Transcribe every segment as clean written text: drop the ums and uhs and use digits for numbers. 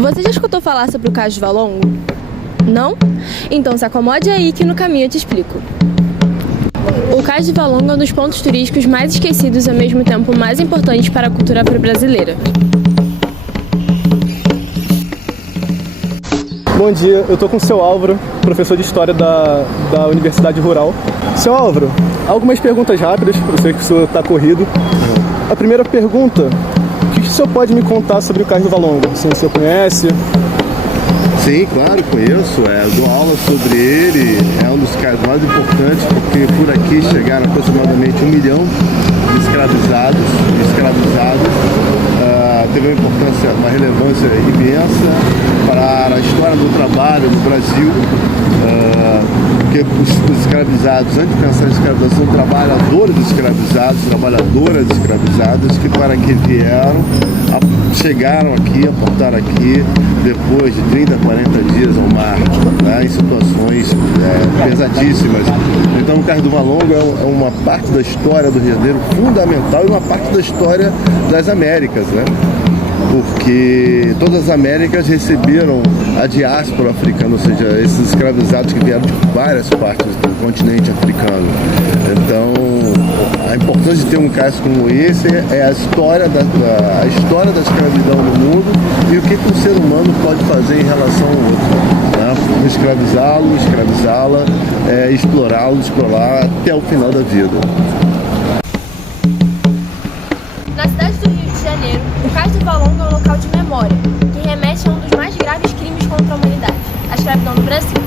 Você já escutou falar sobre o Cais do Valongo? Não? Então se acomode aí que no caminho eu te explico. O Cais do Valongo é um dos pontos turísticos mais esquecidos e ao mesmo tempo mais importantes para a cultura afro-brasileira. Bom dia, eu estou com o seu Álvaro, professor de História da Universidade Rural. Seu Álvaro, algumas perguntas rápidas, eu sei que o senhor está corrido. A primeira pergunta, o que o senhor pode me contar sobre o Cais do Valongo? Se o senhor conhece? Sim, claro, conheço. Dou aula sobre ele. É um dos cais mais importantes porque por aqui chegaram aproximadamente 1 milhão de escravizados. Teve uma importância, uma relevância imensa para a história do trabalho no Brasil. Porque os escravizados, antes de pensar em escravidão, são trabalhadores escravizados, trabalhadoras escravizadas que para que vieram, chegaram aqui, aportaram aqui depois de 30, 40 dias ao mar, né, em situações pesadíssimas. Então o Cais do Valongo é uma parte da história do Rio de Janeiro fundamental e uma parte da história das Américas, né? Porque todas as Américas receberam a diáspora africana, ou seja, esses escravizados que vieram de várias partes do continente africano. Então, a importância de ter um cais como esse é a história da escravidão no mundo e o que um ser humano pode fazer em relação ao outro, né? Escravizá-lo, escravizá-la, explorá-lo, explorar até o final da vida. Na cidade do Rio de Janeiro, o Cais do Valongo é um local de memória, que remete a um dos mais graves crimes contra a humanidade, a escravidão no Brasil.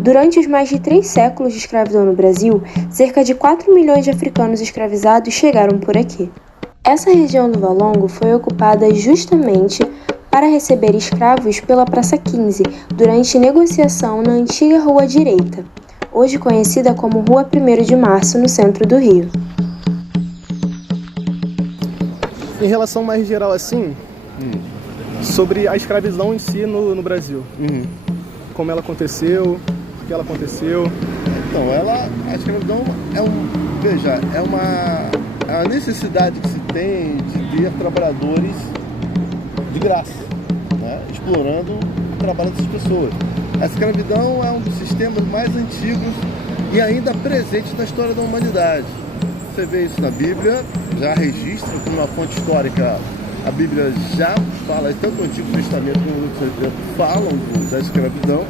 Durante os mais de 3 séculos de escravidão no Brasil, cerca de 4 milhões de africanos escravizados chegaram por aqui. Essa região do Valongo foi ocupada justamente para receber escravos pela Praça 15, durante negociação na antiga Rua Direita, hoje conhecida como Rua 1º de Março, no centro do Rio. Em relação mais geral assim, sobre a escravidão em si no Brasil. Como ela aconteceu, por que ela aconteceu. Então, a escravidão é a necessidade que se tem de ter trabalhadores de graça, né, explorando o trabalho dessas pessoas. A escravidão é um dos sistemas mais antigos e ainda presentes na história da humanidade. Você vê isso na Bíblia, já registra como uma fonte histórica. A Bíblia já fala, tanto o Antigo Testamento como o Novo Testamento falam da escravidão.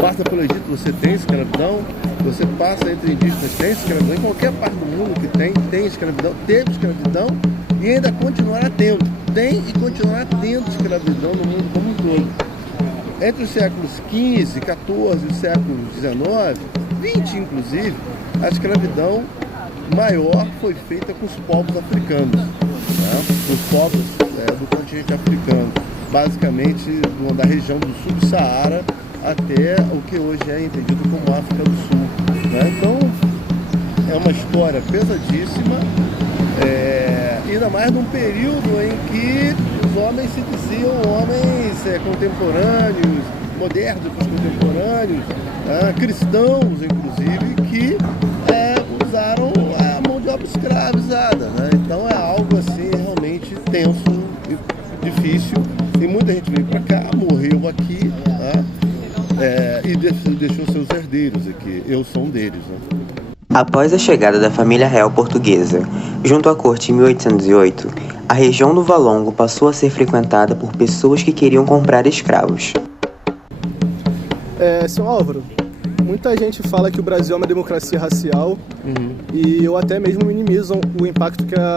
Passa pelo Egito, você tem escravidão. Você passa entre indígenas, tem escravidão. Em qualquer parte do mundo que tem escravidão, teve escravidão e ainda continuará tendo. Tem e continuará tendo escravidão no mundo como um todo. Entre os séculos XV, XIV e o século XIX, XX inclusive, a escravidão maior foi feita com os povos africanos, né? Os povos do continente africano, basicamente da região do sul do Saara até o que hoje é entendido como África do Sul, né? Então é uma história pesadíssima, ainda mais num período em que os homens se diziam homens contemporâneos, modernos e contemporâneos, cristãos inclusive, que usaram a mão de obra escravizada, né? Então é algo assim realmente tenso e difícil. E muita gente veio para cá, morreu aqui, né? E deixou seus herdeiros aqui. Eu sou um deles, né? Após a chegada da família real portuguesa, junto à corte em 1808, a região do Valongo passou a ser frequentada por pessoas que queriam comprar escravos. Seu Álvaro, muita gente fala que o Brasil é uma democracia racial e ou até mesmo minimizam o impacto que a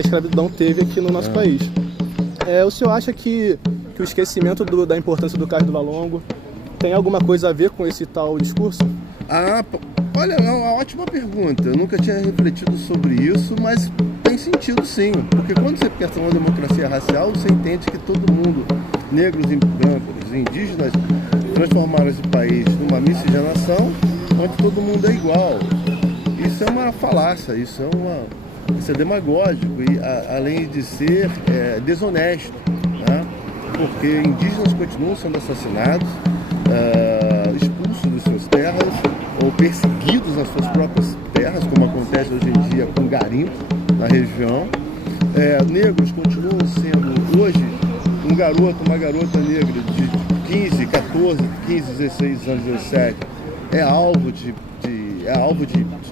escravidão teve aqui no nosso país. O senhor acha que o esquecimento da importância do Cais do Valongo tem alguma coisa a ver com esse tal discurso? Olha, é uma ótima pergunta. Eu nunca tinha refletido sobre isso, mas tem sentido sim. Porque quando você pensa numa democracia racial, você entende que todo mundo negros e brancos, indígenas, transformaram esse país numa miscigenação onde todo mundo é igual. Isso é uma falácia, isso é demagógico e além de ser desonesto, né? Porque indígenas continuam sendo assassinados, expulsos de suas terras ou perseguidos nas suas próprias terras, como acontece hoje em dia com garimpo na região. Negros continuam sendo hoje uma garota negra de 15, 14, 15, 16 anos, 17 é alvo de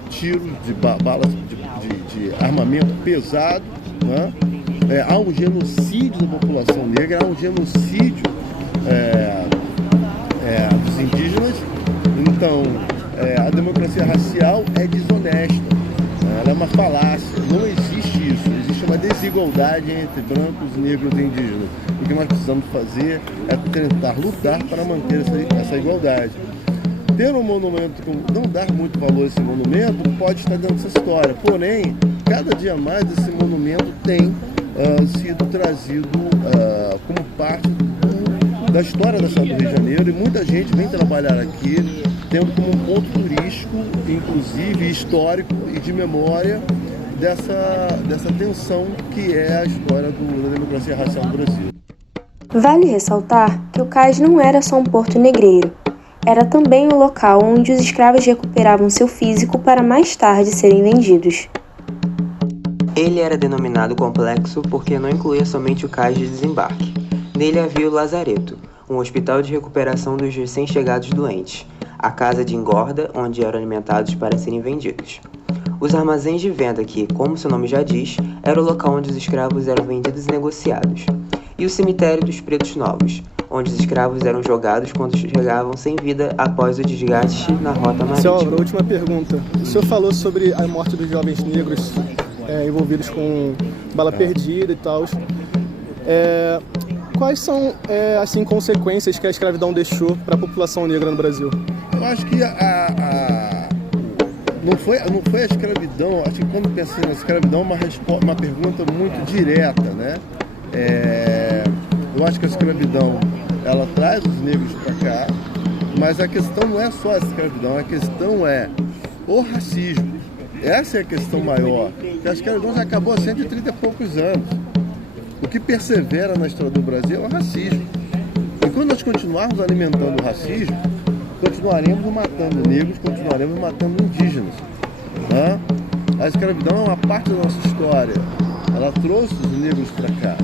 tiro, de balas, de armamento pesado, né? Há um genocídio da população negra, há um genocídio dos indígenas. Então, a democracia racial é desonesta, né? Ela é uma falácia, não existe isso, existe uma desigualdade entre brancos, negros e indígenas. O que nós precisamos fazer é tentar lutar para manter essa igualdade. Ter um monumento, não dar muito valor a esse monumento, pode estar dentro dessa história. Porém, cada dia mais esse monumento tem sido trazido como parte da história da cidade do Rio de Janeiro e muita gente vem trabalhar aqui, tendo como um ponto turístico, inclusive histórico e de memória dessa tensão que é a história da democracia racial no Brasil. Vale ressaltar que o cais não era só um porto negreiro. Era também o local onde os escravos recuperavam seu físico para mais tarde serem vendidos. Ele era denominado complexo porque não incluía somente o cais de desembarque. Nele havia o lazareto, um hospital de recuperação dos recém-chegados doentes, a casa de engorda, onde eram alimentados para serem vendidos. Os armazéns de venda que, como seu nome já diz, era o local onde os escravos eram vendidos e negociados. E o cemitério dos pretos novos, onde os escravos eram jogados quando chegavam sem vida após o desgaste na rota marítima. Senhor Álvaro, última pergunta. O senhor falou sobre a morte dos jovens negros envolvidos com bala perdida e tal. Quais são assim, consequências que a escravidão deixou para a população negra no Brasil? Eu acho que não foi a escravidão, acho que quando pensei na escravidão uma pergunta muito direta, né? Eu acho que a escravidão ela traz os negros para cá, mas a questão não é só a escravidão, a questão é o racismo. Essa é a questão maior, que a escravidão já acabou há 130 e poucos anos. O que persevera na história do Brasil é o racismo. E quando nós continuarmos alimentando o racismo, continuaremos matando negros, continuaremos matando indígenas. Né? A escravidão é uma parte da nossa história. Ela trouxe os negros para cá.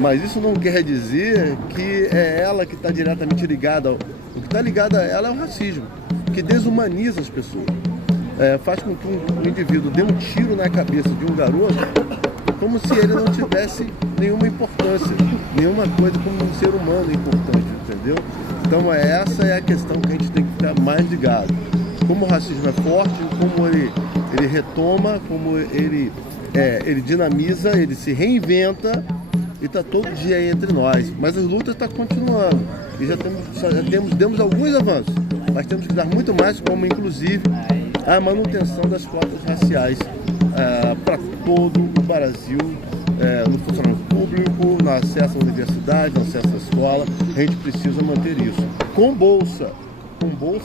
Mas isso não quer dizer que é ela que está diretamente ligada. O que está ligado a ela é o racismo, que desumaniza as pessoas. Faz com que um indivíduo dê um tiro na cabeça de um garoto como se ele não tivesse nenhuma importância, nenhuma coisa como um ser humano importante, entendeu? Então essa é a questão que a gente tem que ficar mais ligado. Como o racismo é forte, como ele retoma, como ele dinamiza, ele se reinventa e está todo dia entre nós. Mas as lutas estão continuando e demos alguns avanços, mas temos que dar muito mais, como inclusive a manutenção das cotas raciais para todo o Brasil, no funcionamento público, no acesso à universidade, no acesso à escola. A gente precisa manter isso. Com bolsa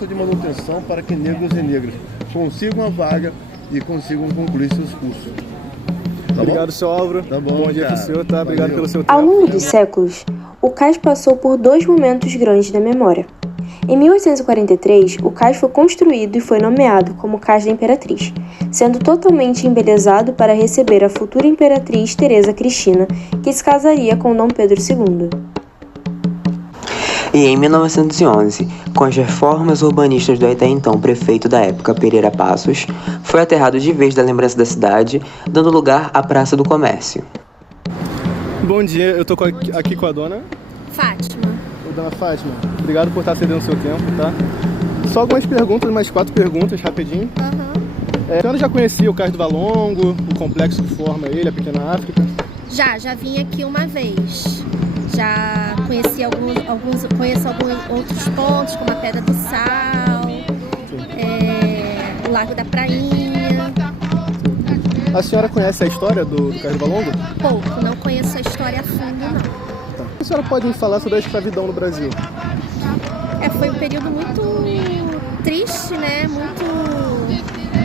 de manutenção para que negros e negras consigam a vaga e consigam concluir seus cursos. Tá Obrigado, bom? senhor Álvaro. Tá bom, Bom dia cara. pro senhor, tá? Obrigado Valeu. pelo seu tempo. Ao longo dos séculos, o cais passou por dois momentos grandes da memória. Em 1843, o cais foi construído e foi nomeado como Cais da Imperatriz, sendo totalmente embelezado para receber a futura imperatriz Teresa Cristina, que se casaria com Dom Pedro II. E em 1911, com as reformas urbanistas do até então prefeito da época, Pereira Passos, foi aterrado de vez da lembrança da cidade, dando lugar à Praça do Comércio. Bom dia, eu tô aqui com a dona Fátima. Dona Fátima. Obrigado por estar cedendo o seu tempo, tá? Só algumas perguntas, mais 4 perguntas, rapidinho. A senhora já conhecia o Cais do Valongo, o complexo que forma ele, a Pequena África? Já vim aqui uma vez. Já conheci conheço alguns outros pontos, como a Pedra do Sal, o Lago da Prainha. A senhora conhece a história do Cais do Valongo? Pouco, não conheço a história a fundo, não. senhora pode me falar sobre a escravidão no Brasil? Foi um período muito triste, né?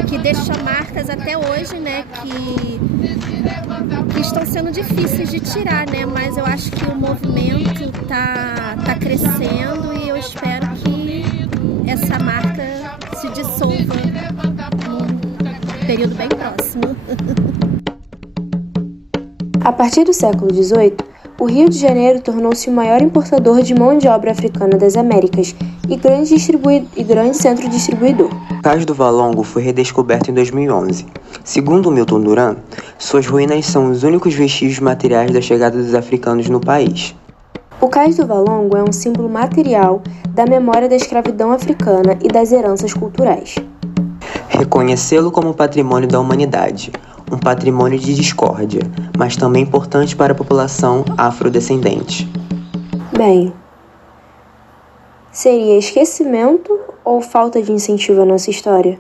Que deixa marcas até hoje, né? Que estão sendo difíceis de tirar, né? Mas eu acho que o movimento tá crescendo e eu espero que essa marca se dissolva num período bem próximo. A partir do século XVIII, o Rio de Janeiro tornou-se o maior importador de mão de obra africana das Américas e grande centro distribuidor. O Cais do Valongo foi redescoberto em 2011. Segundo Milton Duran, suas ruínas são os únicos vestígios materiais da chegada dos africanos no país. O Cais do Valongo é um símbolo material da memória da escravidão africana e das heranças culturais. Reconhecê-lo como patrimônio da humanidade, um patrimônio de discórdia, mas também importante para a população afrodescendente. Bem, seria esquecimento ou falta de incentivo à nossa história?